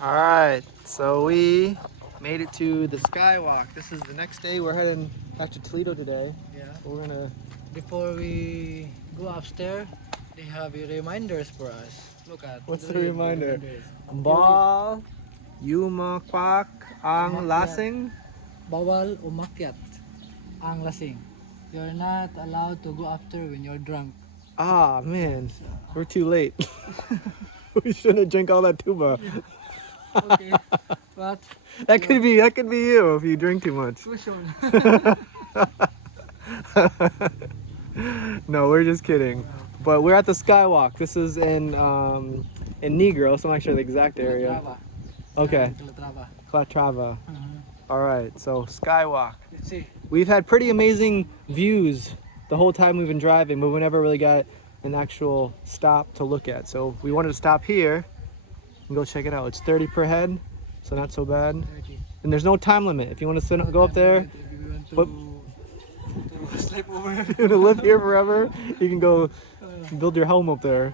All right, so we made it to the Skywalk. This is the next day. We're heading back to Toledo today. Yeah. We're gonna. Before we go upstairs, they have a reminders for us. Look at. What's the read reminder? reminders. Ball, yumakwak ang Umakyat. lasing. Bawal umakyat ang lasing. You're not allowed to go after when you're drunk. Ah man, we're too late. We shouldn't have drank all that tuba. Okay. But That could be you if you drink too much. cushion. No, we're just kidding. But we're at the Skywalk. This is in Negros. I'm not sure the exact area. Calatrava. Okay, Calatrava. Clatrava. Mhm. All right, so Skywalk. Let's see. We've had pretty amazing views the whole time we've been driving, but we never really got an actual stop to look at. So we wanted to stop here and go check it out. It's 30 per head, so not so bad. 30. And there's no time limit. If you want to go up there, If you want What- to sleep over. if you want to live here forever, you can go build your home up there.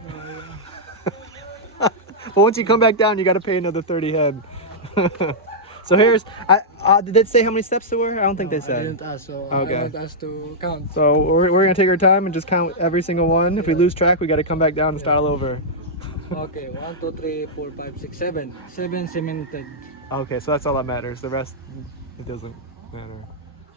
But once you come back down, you got to pay another 30 head. So here's, did they say how many steps there were? I don't think they I said. didn't ask, so Okay. I want us to count. So we're going to take our time and just count every single one. If we lose track, we got to come back down and start all over. Okay, 1, 2, 3, 4, 5, 6, 7. 7 cemented. Okay, so that's all that matters. The rest, it doesn't matter.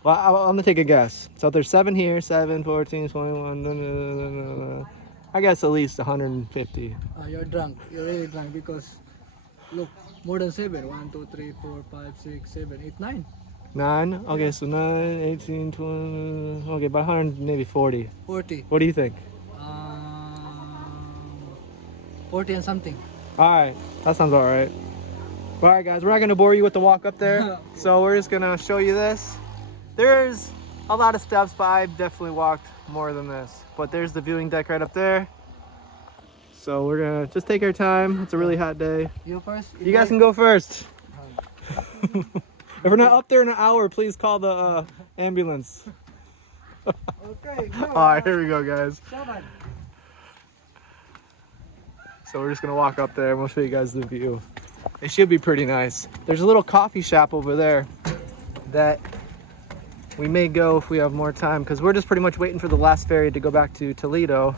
Well, I'm going to take a guess. So there's 7 here, 7, 14, 21, I guess at least 150. You're drunk. You're really drunk because look, more than 7. 1, 2, 3, 4, 5, 6, 7, 8, 9. 9? Okay, so 9, 18, 20, okay, about 100, maybe 40. 40. What do you think? 40 and something. All right, that sounds all right. All right, guys, we're not gonna bore you with the walk up there, so we're just gonna show you this. There's a lot of steps, but I've definitely walked more than this. But there's the viewing deck right up there. So we're gonna just take our time. It's a really hot day. You first? You guys can go first. If we're not up there in an hour, please call the ambulance. Okay, go. All right, here we go, guys. 7. So we're just gonna walk up there and we'll show you guys the view. It should be pretty nice. There's a little coffee shop over there that we may go if we have more time, because we're just pretty much waiting for the last ferry to go back to Toledo.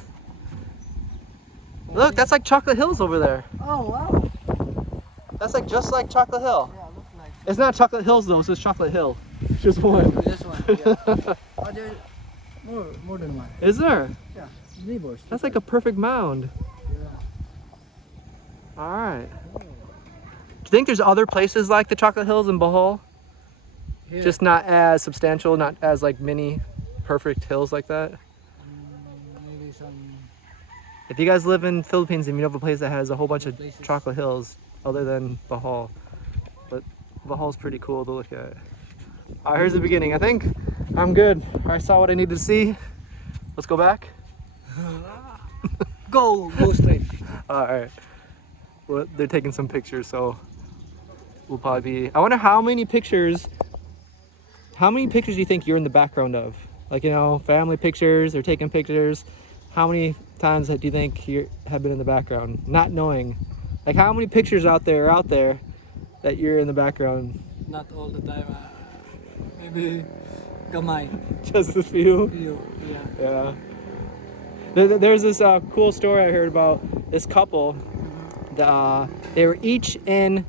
Look, that's like Chocolate Hills over there. Oh, wow. That's like just like Chocolate Hill. Yeah, looks like It's not Chocolate Hills though, it's just Chocolate Hill. It's just one. this one. Yeah. Oh, there more than one. Is there? Yeah, neighbors. That's like a perfect mound. Yeah. All right. Do you think there's other places like the Chocolate Hills in Bohol? Here. Just not as substantial, not as like mini perfect hills like that? Maybe some If you guys live in Philippines and you know of a place that has a whole bunch of Places. chocolate hills other than Bohol. But Bohol's pretty cool to look at. All right, here's the beginning. I think I'm good. I saw what I needed to see. Let's go back. go straight. All right. Well, they're taking some pictures, so we'll probably be... I wonder how many pictures do you think you're in the background of? Like, you know, family pictures, they're taking pictures. How many times do you think you have been in the background? Not knowing. Like, how many pictures are out there that you're in the background? Not all the time. Maybe gamay. Just a few? You, yeah. Yeah. There's this cool story I heard about this couple. They were each in...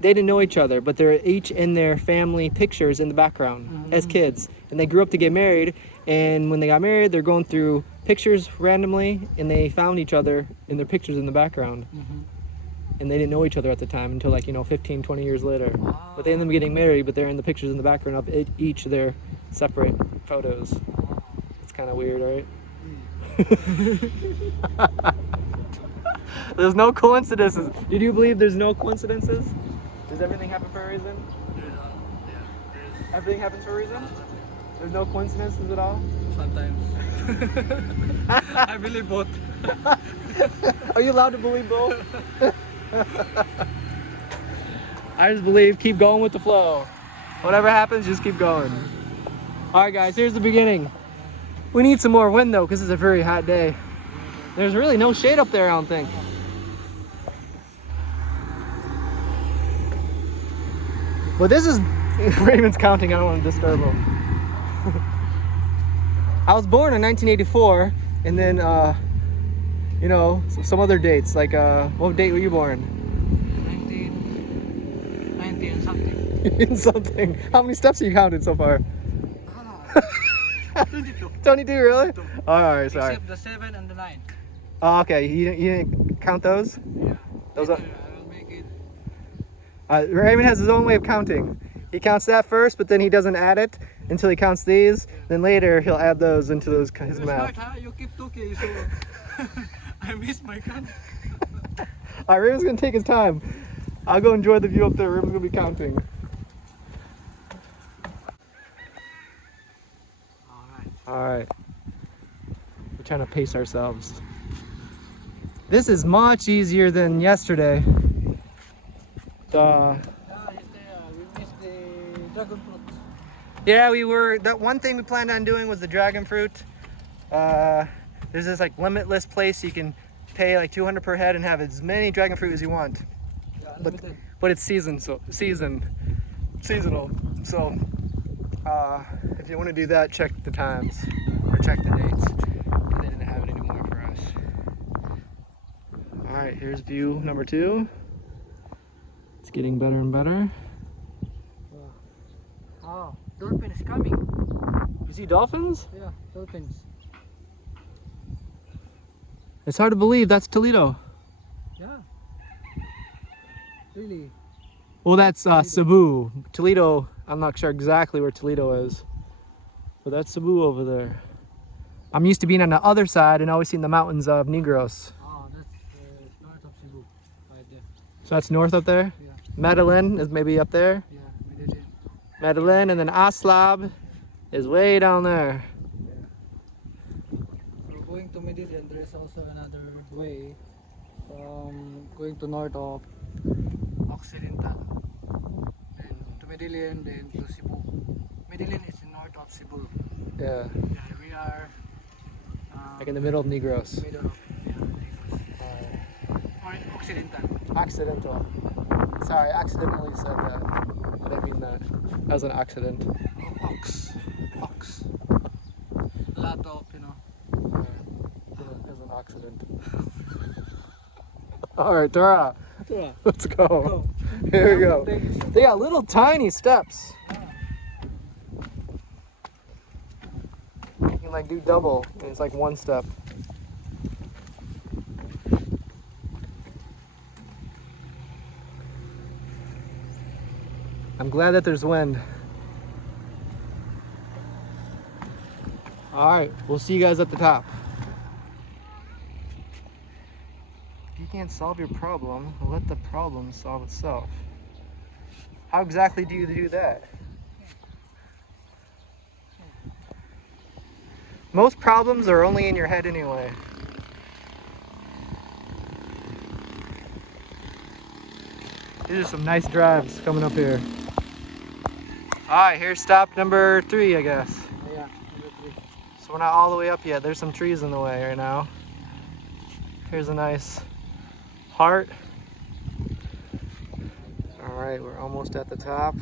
They didn't know each other, but they're each in their family pictures in the background as kids. And they grew up to get married, and when they got married, they're going through pictures randomly, and they found each other in their pictures in the background. And they didn't know each other at the time until, like, 15, 20 years later. Wow. But they ended up getting married, but they're in the pictures in the background of each of their separate photos. It's kind of weird, right? There's no coincidences. Did you believe there's no coincidences? Does everything happen for a reason? Everything happens for a reason? There's no coincidences at all? Sometimes. I believe both. Are you allowed to believe both? I just believe keep going with the flow. Whatever happens, just keep going. Alright guys, here's the beginning. We need some more wind though, because it's a very hot day. There's really no shade up there, I don't think. Well, this is Raymond's counting. I don't want to disturb him. I was born in 1984, and then you know, some other dates. Like what date were you born? 19 and something. In something. How many steps have you counted so far? 22. 22, really? 22. Oh, all right, sorry. Except the 7 and the 9. Oh, okay. You didn't count those? Yeah. Those Later, are. I will make it. Raymond has his own way of counting. He counts that first, but then he doesn't add it until he counts these. Then later he'll add those into his You're math. smart, huh? You keep talking, so I missed my count. All right, Raymond's gonna take his time. I'll go enjoy the view up there. Raymond's gonna be counting. All right. We're trying to pace ourselves. This is much easier than yesterday. We missed the dragon fruit. Yeah, we were. That one thing we planned on doing was the dragon fruit. There's this like limitless place you can pay like 200 per head and have as many dragon fruit as you want. Yeah, But it's seasonal. So if you want to do that, check the times or check the dates. They didn't have it anymore for us. All right, here's view number 2. It's getting better and better. Oh, dolphin is coming. You see dolphins? Yeah, dolphins. It's hard to believe that's Toledo. Yeah. Really? Well, that's Cebu. Toledo, I'm not sure exactly where Toledo is, but that's Cebu over there. I'm used to being on the other side and always seeing the mountains of Negros. Oh, that's north of Cebu, right there. So that's north up there? Yeah. Medellin is maybe up there. Yeah, Medellin. Medellin, and then Aslab is way down there. So going to Medellin, there is also another way from going to north of Occidental. Then to Medellin, then to Cebu. Medellin is in north of Cebu. Yeah, Yeah, we are like in the middle of Negros. middle of or Occidental. Occidental. Sorry, I accidentally said that. I didn't mean that. That was an accident. Ox. A lot of, It was an accident. All right, Dora. Let's go. Here we go. They got little tiny steps. You can like do double, and it's like one step. I'm glad that there's wind. All right, we'll see you guys at the top. If you can't solve your problem, let the problem solve itself. How exactly do you do that? Most problems are only in your head anyway. These are some nice drives coming up here. Alright, here's stop number 3, I guess. Yeah, number 3. So we're not all the way up yet. There's some trees in the way right now. Here's a nice heart. Alright, we're almost at the top.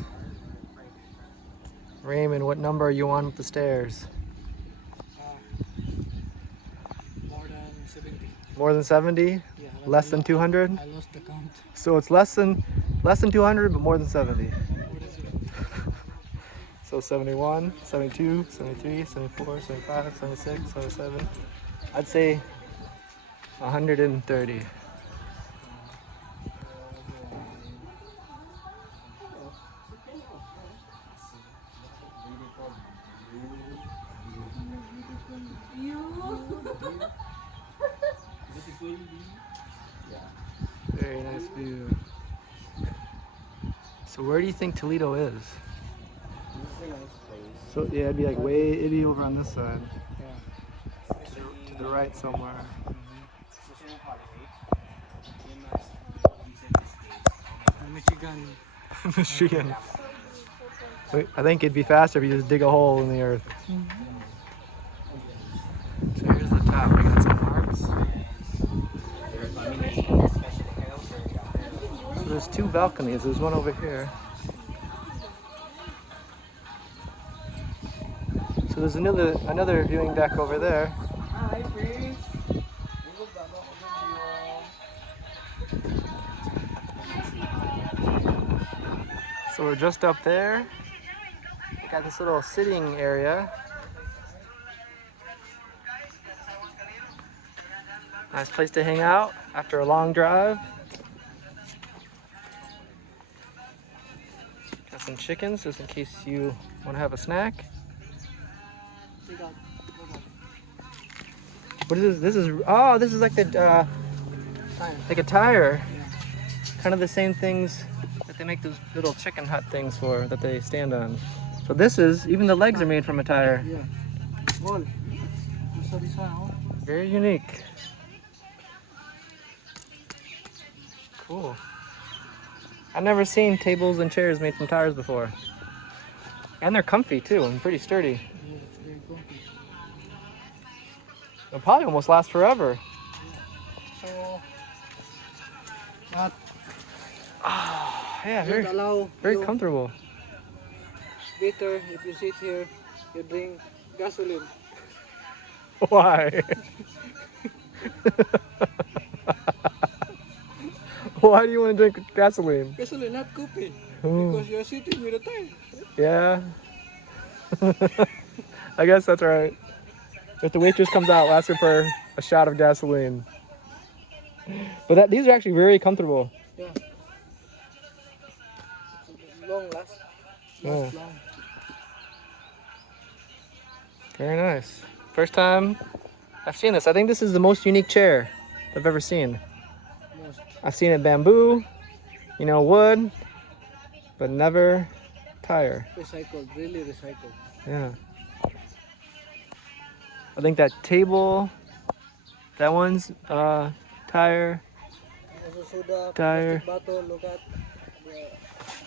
Raymond, what number are you on with the stairs? More than 70. More than 70? Yeah, but Less than 200? I lost the count. So it's less than 200, but more than 70. More than 70. So 71, 72, 73, 74, 75, 76, 77. I'd say 130. Very nice view. So where do you think Toledo is? So yeah, it'd be like it'd be over on this side. Yeah. To the right somewhere. Michigan. Michigan. Wait, I think it'd be faster if you just dig a hole in the earth. So here's the top. We got some hearts. So there's 2 balconies. There's one over here. So there's another viewing deck over there. So we're just up there. Got this little sitting area. Nice place to hang out after a long drive. Got some chickens just in case you want to have a snack. What is this? This is like the like a tire. Kind of the same things that they make those little chicken hut things for that they stand on. So this is, even the legs are made from a tire. Yeah. Very unique. Cool. I've never seen tables and chairs made from tires before. And they're comfy too and pretty sturdy. Yeah, it's very comfy. They'll probably almost last forever. So, not Yeah, don't allow very you comfortable. better if you sit here, you drink gasoline. Why? Why do you want to drink gasoline? Gasoline, not coffee. Oh. Because you're sitting with a tire. Yeah. I guess that's right. If the waitress comes out, we'll ask her for a shot of gasoline. But these are actually very comfortable. Yeah. Long last. Oh. Last long. Very nice. First time I've seen this. I think this is the most unique chair I've ever seen. Most. I've seen it bamboo, you know, wood, but never tire. Recycled, really recycled. Yeah. I think that table, that one's tire. Also soda, Tire. plastic bottle, look at the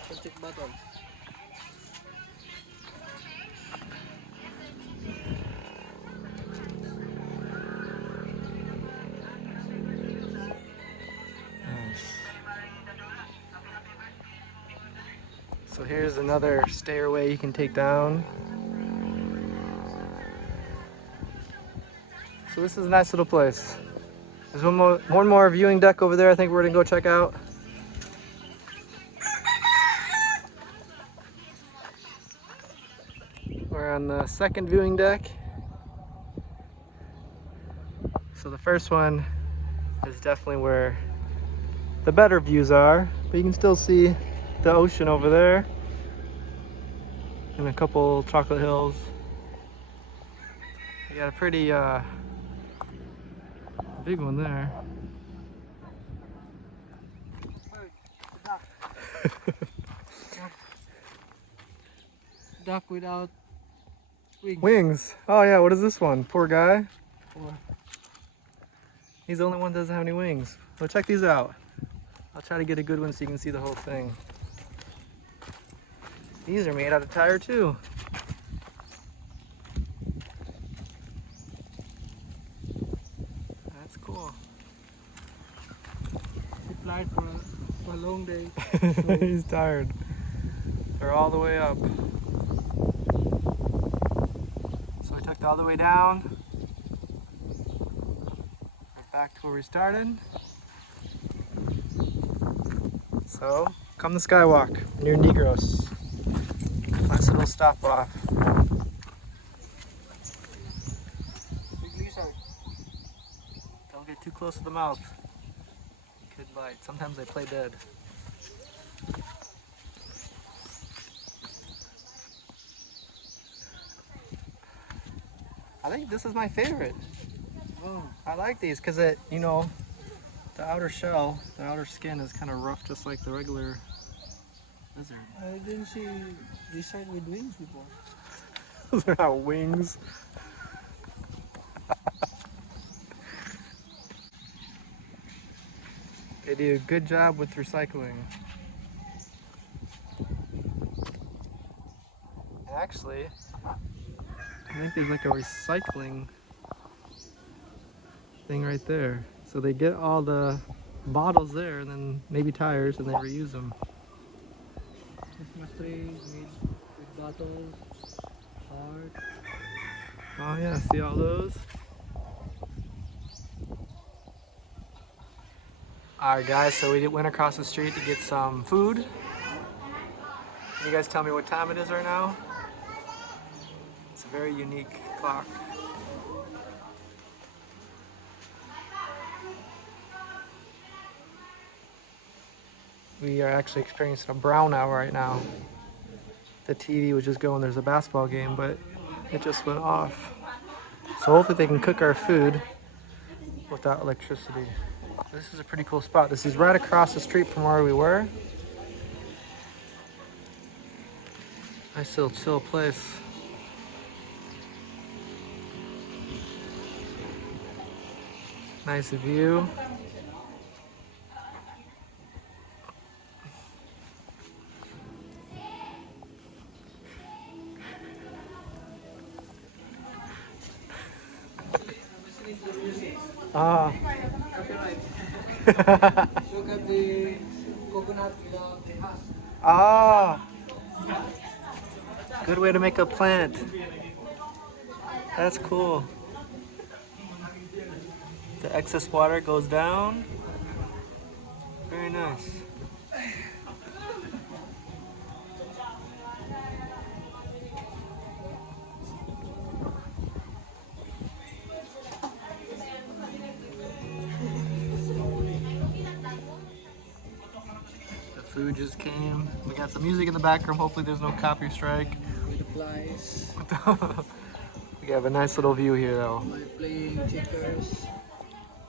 plastic bottle. So here's another stairway you can take down. So this is a nice little place. There's one more viewing deck over there I think we're gonna go check out. We're on the second viewing deck. So the first one is definitely where the better views are, but you can still see the ocean over there and a couple chocolate hills. You got a pretty big one there. Duck without wings. Wings. Oh yeah, what is this one? Poor guy. Or He's the only one that doesn't have any wings. Well, check these out. I'll try to get a good one so you can see the whole thing. These are made out of tire too. That's cool. he flight for a long day. He's tired. They're all the way up. So I tucked all the way down. We're back to where we started. So come to Skywalk near Negros. Nice little stop off. Big lizard. Don't get too close to the mouth. Could bite. Sometimes they play dead. I think this is my favorite. Oh, I like these because it, you know, the outer shell, the outer skin is kind of rough, just like the regular lizard. I didn't see lizard with wings before. Those are not wings. They do a good job with recycling. Actually, I think there's like a recycling thing right there. So they get all the bottles there and then maybe tires and they reuse them. Christmas tree made with bottles, heart. Oh yeah, see all those? Alright guys, so we went across the street to get some food. Can you guys tell me what time it is right now? It's a very unique clock. We are actually experiencing a brownout right now. The TV was just going, there's a basketball game, but it just went off. So hopefully they can cook our food without electricity. This is a pretty cool spot. This is right across the street from where we were. Nice little chill place. Nice view. Ah. Look at the coconut without the husk. Ah. Good way to make a plant. That's cool. The excess water goes down. Very nice. The food just came. We got some music in the background. Hopefully there's no copy strike. With the flies. We have a nice little view here though. By playing checkers.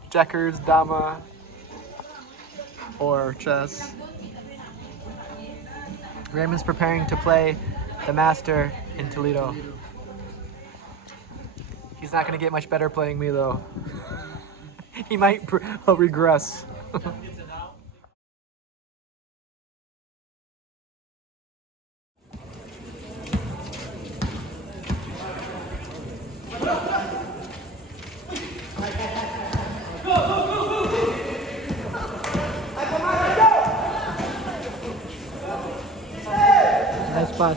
Checkers, dama, or chess. Raymond's preparing to play the master in Toledo. He's not going to get much better playing me though. He might regress. Nice pass.